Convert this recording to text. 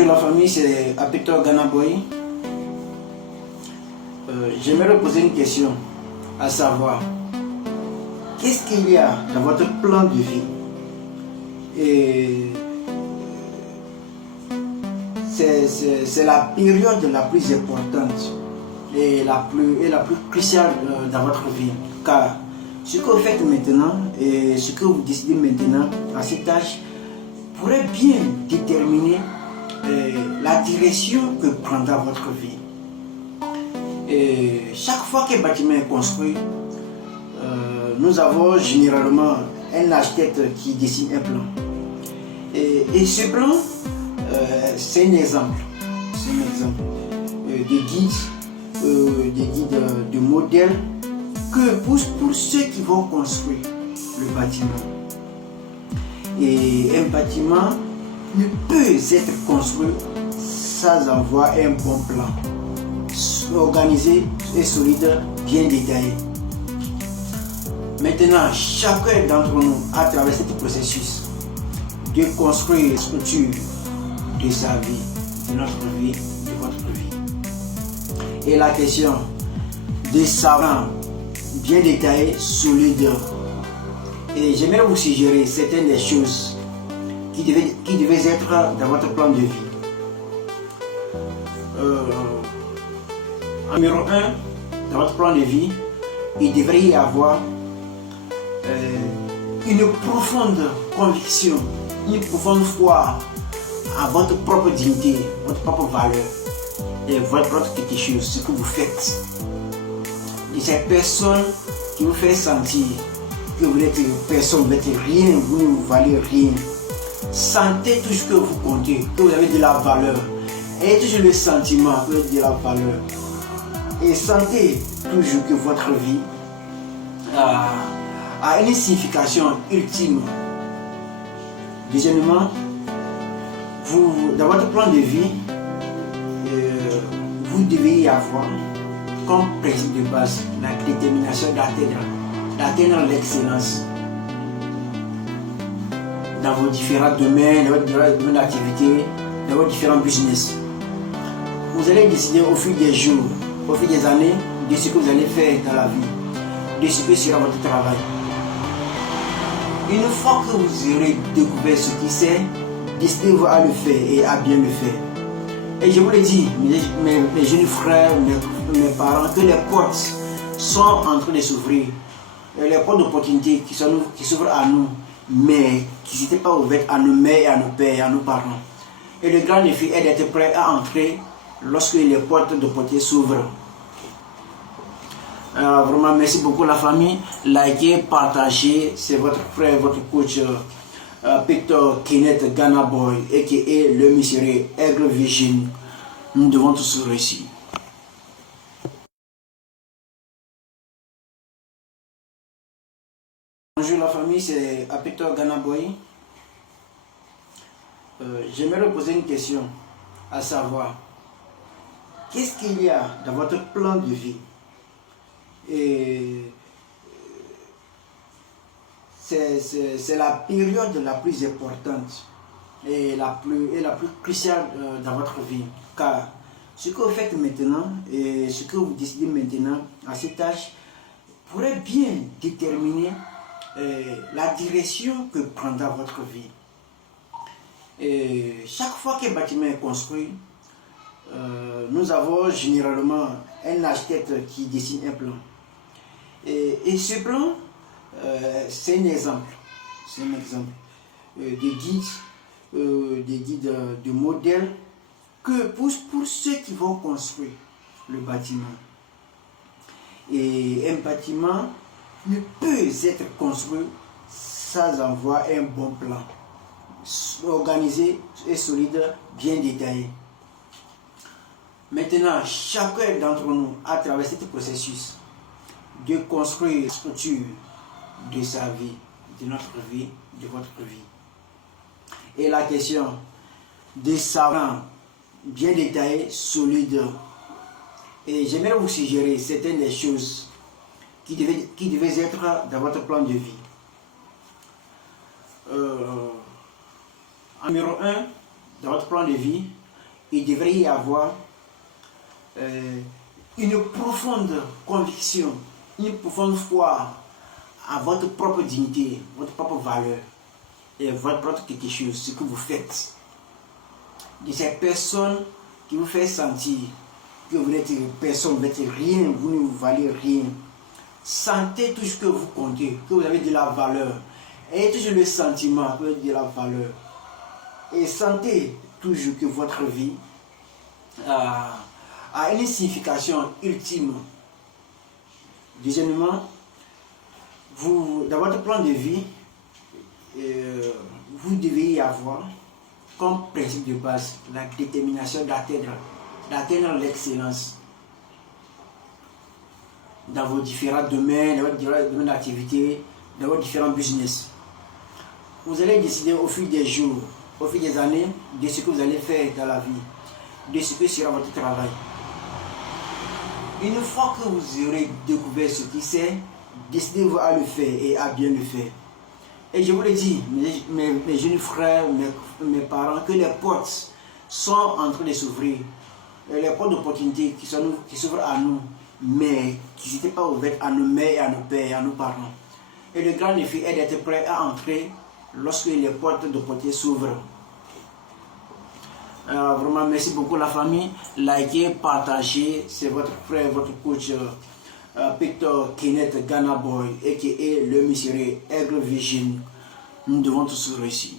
Bonjour la famille, c'est Apito Ganaboy. J'aimerais poser une question, à savoir, qu'est-ce qu'il y a dans votre plan de vie? Et c'est la période la plus importante et la plus cruciale dans votre vie. Car ce que vous faites maintenant et ce que vous décidez maintenant à cet âge pourrait bien déterminer la direction que prendra votre vie. Et chaque fois qu'un bâtiment est construit, nous avons généralement un architecte qui dessine un plan. Et ce plan, c'est un exemple. C'est un exemple des guides de modèles que pour ceux qui vont construire le bâtiment. Et un bâtiment ne peut être construit sans avoir un bon plan, organisé et solide, bien détaillé. Maintenant, chacun d'entre nous, à travers ce processus de construire la structure de sa vie, de notre vie, de votre vie. Et la question de savoir bien détaillé, solide. Et j'aimerais vous suggérer certaines des choses qui devaient être dans votre plan de vie. En numéro 1, dans votre plan de vie, il devrait y avoir une profonde conviction, une profonde foi à votre propre dignité, votre propre valeur et votre propre quelque chose, ce que vous faites. Et ces personnes qui vous fait sentir que vous n'êtes personne, vous n'êtes rien, vous ne valez rien. Sentez toujours que vous comptez, que vous avez de la valeur. Ayez toujours le sentiment que vous avez de la valeur. Et sentez toujours que votre vie a une signification ultime. Deuxièmement, dans votre plan de vie, vous devez y avoir comme principe de base la détermination d'atteindre l'excellence dans vos différents domaines, dans votre domaine d'activité, dans vos différents business. Vous allez décider au fil des jours, au fil des années, de ce que vous allez faire dans la vie, de ce que sera votre travail. Une fois que vous aurez découvert ce qui c'est, décidez-vous à le faire et à bien le faire. Et je vous le dis, mes jeunes frères, mes parents, que les portes sont en train de s'ouvrir. Les portes d'opportunité qui s'ouvrent à nous, mais qui n'étaient pas ouvertes à nos mères et à nos pères et à nos parents. Et le grand défi est d'être prêt à entrer lorsque les portes d'opportunité s'ouvrent. Vraiment, merci beaucoup la famille. Likez, partagez. C'est votre frère, votre coach, Victor Kenneth Ganaboy, a.k.a. le missionnaire Aigle Virgin. Nous devons tous réussir. Bonjour la famille, c'est Apito Ganaboy. J'aimerais poser une question, à savoir, qu'est-ce qu'il y a dans votre plan de vie? Et c'est la période la plus importante et la plus cruciale dans votre vie. Car ce que vous faites maintenant et ce que vous décidez maintenant à cet âge pourrait bien déterminer la direction que prendra votre vie. Et chaque fois qu'un bâtiment est construit, nous avons généralement un architecte qui dessine un plan. Et ce plan, c'est un exemple. C'est un exemple des guides de modèles que pour ceux qui vont construire le bâtiment. Et un bâtiment ne peut être construit sans avoir un bon plan, organisé et solide, bien détaillé. Maintenant, chacun d'entre nous, à travers ce processus de construire la structure de sa vie, de notre vie, de votre vie. Et la question de savoir bien détaillé, solide. Et j'aimerais vous suggérer certaines des choses qui devaient être dans votre plan de vie. En numéro 1, dans votre plan de vie, il devrait y avoir une profonde conviction, une profonde foi à votre propre dignité, votre propre valeur et votre propre quelque chose, ce que vous faites. De ces personnes qui vous font sentir que vous n'êtes personne, vous n'êtes rien, vous ne valez rien. Sentez toujours que vous comptez, que vous avez de la valeur. Ayez toujours le sentiment que vous avez de la valeur. Et sentez toujours que votre vie a une signification ultime. Deuxièmement, dans votre plan de vie, vous devez y avoir comme principe de base la détermination d'atteindre l'excellence dans vos différents domaines, dans votre domaine d'activité, dans vos différents business. Vous allez décider au fil des jours, au fil des années, de ce que vous allez faire dans la vie, de ce que sera votre travail. Une fois que vous aurez découvert ce qui c'est, décidez-vous à le faire et à bien le faire. Et je vous le dis, mes jeunes frères, mes parents, que les portes sont en train de s'ouvrir. Les portes d'opportunité qui s'ouvrent à nous, mais qui n'étaient pas ouvertes à nos mères, à nos pères, à nos parents. Et le grand défi est d'être prêt à entrer lorsque les portes d'opportunité s'ouvrent. Vraiment, merci beaucoup la famille. Likez, partagez. C'est votre frère, votre coach, Peter Kenneth Ghana Boy, a.k.a. le missionnaire Aigle Vision. Nous devons tous réussir.